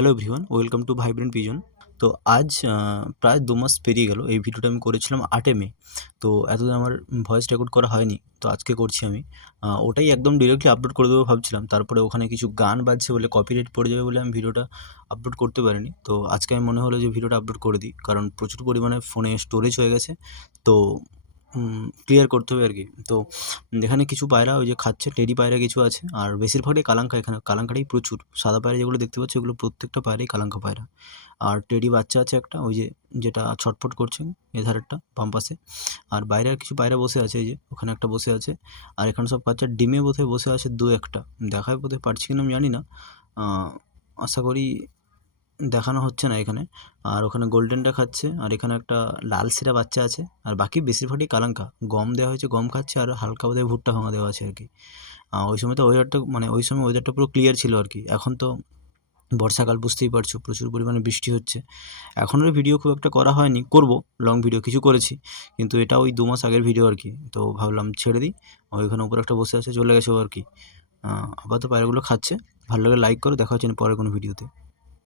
Hello everyone, welcome to vibrant pigeon. তো আজ প্রায় ২ মাস পেরিয়ে গেল। এই ভিডিওটা আমি করেছিলাম ৮ মে। তো এতদিন আমার ভয়েস রেকর্ড করা হয়নি। তো আজকে করছি আমি। ওটাই একদম ডিরেক্টলি আপলোড করে দেবো ভাবছিলাম। তারপরে ওখানে কিছু গান বাজছে বলে কপিরাইট পড়ে যাবে বলে আমি ভিডিওটা আপলোড করতে পারিনি। তো আজকে আমি মনে হলো যে ভিডিওটা আপলোড করে দিই। কারণ প্রচুর পরিমাণে ফোনে স্টোরেজ হয়ে গেছে। তো ক্লিয়ার করতে হবে আরকি। তো এখানে কিছু পায়রা ওই যে খাচ্ছে, টেডি পায়রা কিছু আছে। আর বেশিরভাগটাই কালাঙ্কা এখানে। কালাঙ্কাটাই প্রচুর। সাদা পায়রা যেগুলো দেখতে পাচ্ছ এগুলো প্রত্যেকটা পায়রাই কালাঙ্কা পায়রা। আর টেডি বাচ্চা আছে একটা ওই যে যেটা ছটফট করছে এধারেরটা বাম পাশে। আর বাইরে আর কিছু পায়রা বসে আছে এই যে ওখানে একটা বসে আছে। আর এখানে সব বাচ্চা ডিমে বোধহয় বসে আছে ২-১টা। দেখায় বোধহয় পারছি কিনা আমি জানি না। আশা করি দেখানো হচ্ছে না এখানে। আর ওখানে গোল্ডেনটা খাচ্ছে আর এখানে একটা লাল সিরা বাচ্চা আছে। আর বাকি বেশিরভাগই কালাঙ্কা। গম দেওয়া হয়েছে, গম খাচ্ছে আর হালকা বোধহয় ভুট্টা ভাঙা দেওয়া আছে আরকি। ওই সময় তো ওয়েদারটা মানে ওই সময় ওয়েদারটা পুরো ক্লিয়ার ছিল আরকি। এখন তো বর্ষাকাল, বুঝতেই পারছো প্রচুর পরিমাণে বৃষ্টি হচ্ছে। এখন আর ভিডিও খুব একটা করা হয়নি, করব লং ভিডিও কিছু করেছি। কিন্তু এটা ওই ২ মাস আগের ভিডিও আরকি। তো ভাবলাম ছেড়ে দিই। ওইখানে উপরে একটা বসে আছে, চলে গেছে ও আরকি। আপাতত পায়রাগুলো খাচ্ছে। ভালো লাগলে লাইক করো। দেখা হচ্ছে পরের কোনো ভিডিওতে।